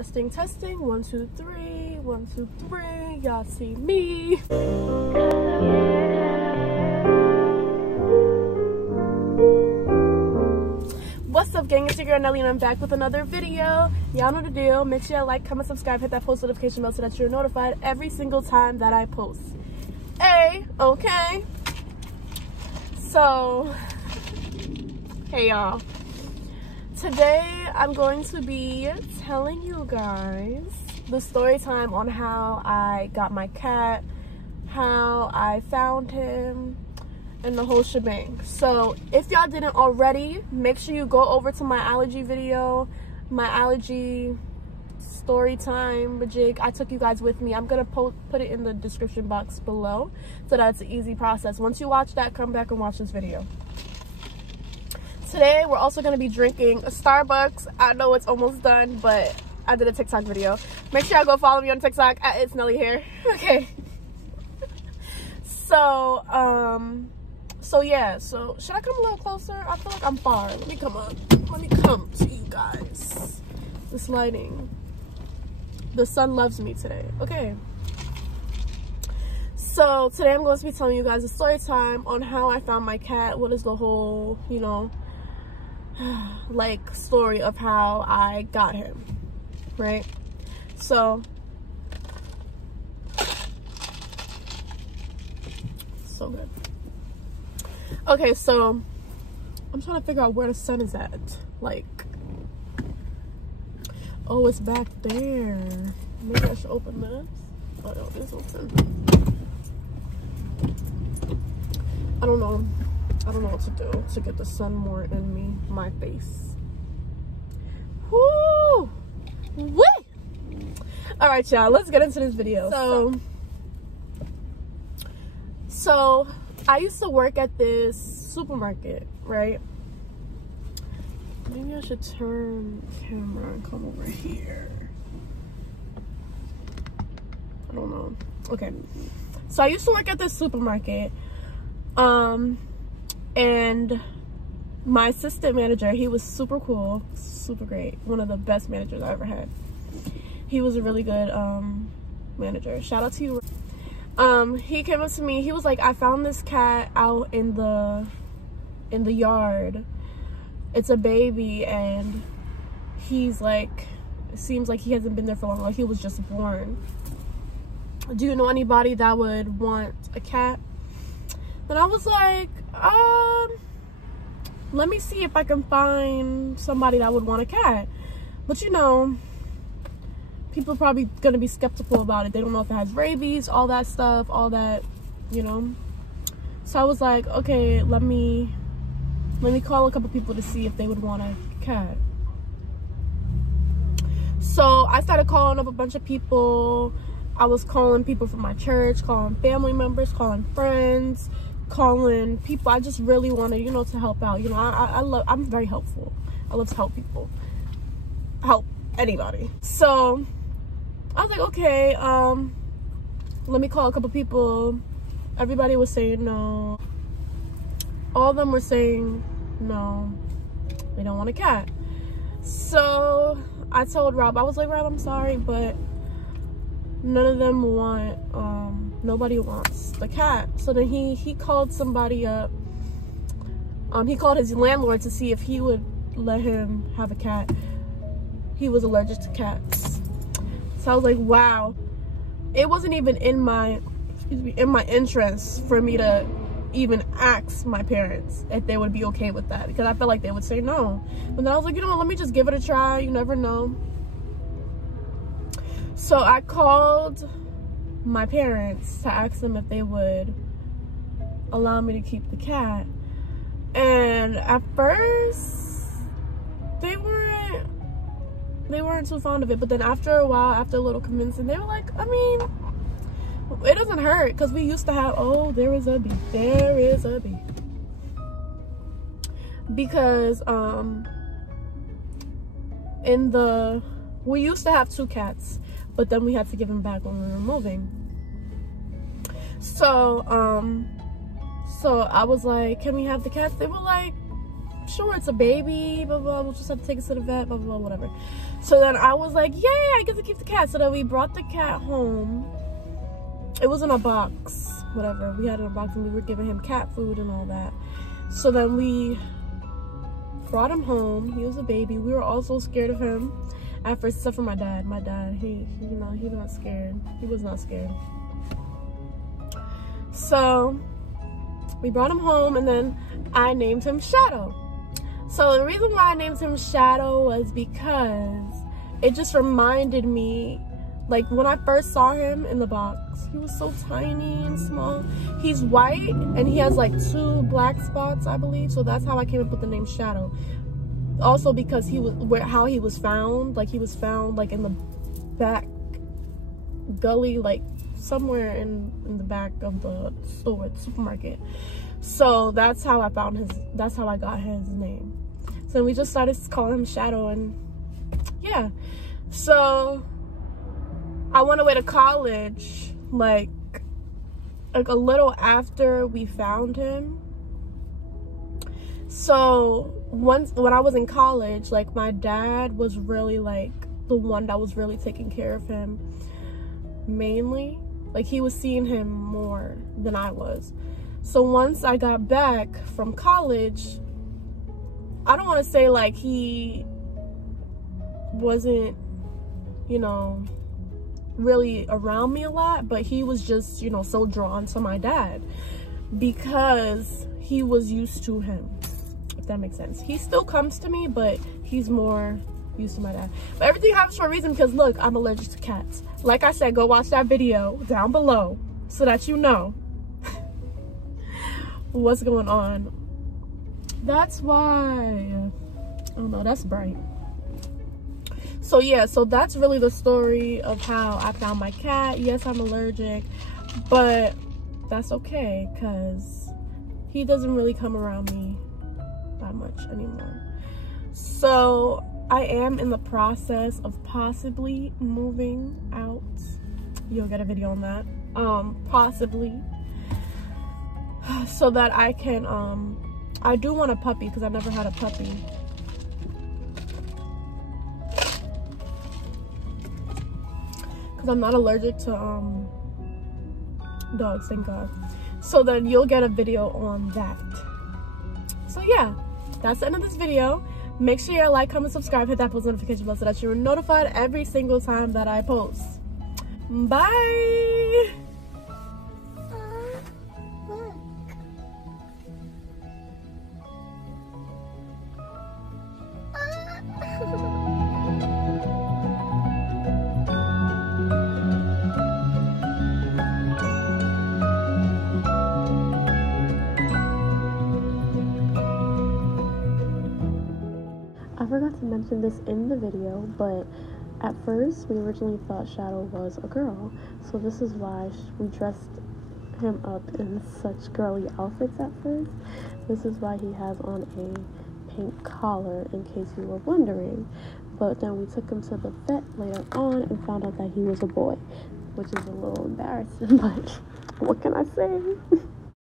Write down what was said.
Testing, testing. 1, 2, 3. 1, 2, 3. Y'all see me. What's up, gang? It's your girl Nelly and I'm back with another video. Y'all know the deal. Make sure you like, comment, subscribe, hit that post notification bell so that you're notified every single time that I post. Hey, okay. So, hey y'all. Today I'm going to be telling you guys the story time on how I got my cat, how I found him, and the whole shebang. So if y'all didn't already, make sure you go over to my allergy video, my allergy story time jig. I took you guys with me. I'm gonna put it in the description box below so that's an easy process. Once you watch that, come back and watch this video. Today we're also going to be drinking a Starbucks. I know it's almost done, but I did a TikTok video. Make sure y'all go follow me on TikTok at It's Nelly here. Okay. So yeah. So should I come a little closer? I feel like I'm far. Let me come up. Let me come to you guys. This lighting. The sun loves me today. Okay. So today I'm going to be telling you guys a story time on how I found my cat. What is the whole, you know, like story of how I got him, right? So good. Okay, so I'm trying to figure out where the sun is at. Like, oh, it's back there. Maybe I should open this. Oh no, it's open. I don't know what to do to get the sun more in my face. Woo! Woo! Alright, y'all, let's get into this video. So I used to work at this supermarket, right? Maybe I should turn the camera and come over here. I don't know. Okay. So I used to work at this supermarket. And my assistant manager, he was super cool, super great, one of the best managers I ever had. He was a really good manager. Shout out to you. He came up to me, he was like, I found this cat out in the yard. It's a baby, and he's like, it seems like he hasn't been there for long, like he was just born. Do you know anybody that would want a cat? And I was like, let me see if I can find somebody that would want a cat. But you know, people are probably gonna be skeptical about it. They don't know if it has rabies, all that stuff, all that, you know. So I was like, okay, let me call a couple people to see if they would want a cat. So I started calling up a bunch of people. I was calling people from my church, calling family members, calling friends, calling people. I just really wanted, you know, to help out. You know, I'm very helpful. I love to help people, help anybody. So I was like, okay, let me call a couple people. Everybody was saying no. All of them were saying no, they don't want a cat. So I told Rob, I was like, Rob, I'm sorry, but none of them want, nobody wants the cat. So then he called somebody up. He called his landlord to see if he would let him have a cat. He was allergic to cats. So I was like, wow. It wasn't even in my interest for me to even ask my parents if they would be okay with that, because I felt like they would say no. But then I was like, you know what, let me just give it a try. You never know. So I called my parents to ask them if they would allow me to keep the cat. And at first, they weren't too fond of it. But then after a while, after a little convincing, they were like, I mean, it doesn't hurt, because we used to have, oh, there is a bee. There is a bee. Because we used to have 2 cats. But then we had to give them back when we were moving. So I was like, can we have the cats? They were like, sure, it's a baby, blah, blah, we'll just have to take it to the vet, blah, blah, whatever. So then I was like, yay, I get to keep the cat. So then we brought the cat home. It was in a box, whatever. We had it in a box, and we were giving him cat food and all that. So then we brought him home. He was a baby. We were all so scared of him at first, except for my dad. My dad, he you know, he's not scared. He was not scared. So we brought him home, and then I named him Shadow. So the reason why I named him Shadow was because it just reminded me, like, when I first saw him in the box, he was so tiny and small. He's white, and he has like 2 black spots, I believe. So that's how I came up with the name Shadow. Also because how he was found, like, he was found like in the back gully, like somewhere in the back of the store, the supermarket. So that's how I got his name. So we just started calling him Shadow, and yeah. So I went away to college like a little after we found him. So when I was in college, like, my dad was really like the one that was really taking care of him mainly. Like, he was seeing him more than I was. So once I got back from college, I don't want to say like he wasn't, you know, really around me a lot, but he was just, you know, so drawn to my dad because he was used to him, if that makes sense. He still comes to me, but he's more used to my dad. But everything happens for a reason, because look, I'm allergic to cats. Like I said, go watch that video down below so that you know what's going on. That's why. Oh no, that's bright. So yeah, so that's really the story of how I found my cat. Yes, I'm allergic, but that's okay, because he doesn't really come around me that much anymore. So I am in the process of possibly moving out. You'll get a video on that. Possibly. So that I can, I do want a puppy, because I've never had a puppy. Because I'm not allergic to dogs, thank God. So then you'll get a video on that. So yeah, that's the end of this video. Make sure you like, comment, subscribe, hit that post notification bell so that you're notified every single time that I post. Bye! I forgot to mention this in the video, but at first we originally thought Shadow was a girl, so this is why we dressed him up in such girly outfits at first. This is why he has on a pink collar, in case you were wondering. But then we took him to the vet later on and found out that he was a boy, which is a little embarrassing, but what can I say?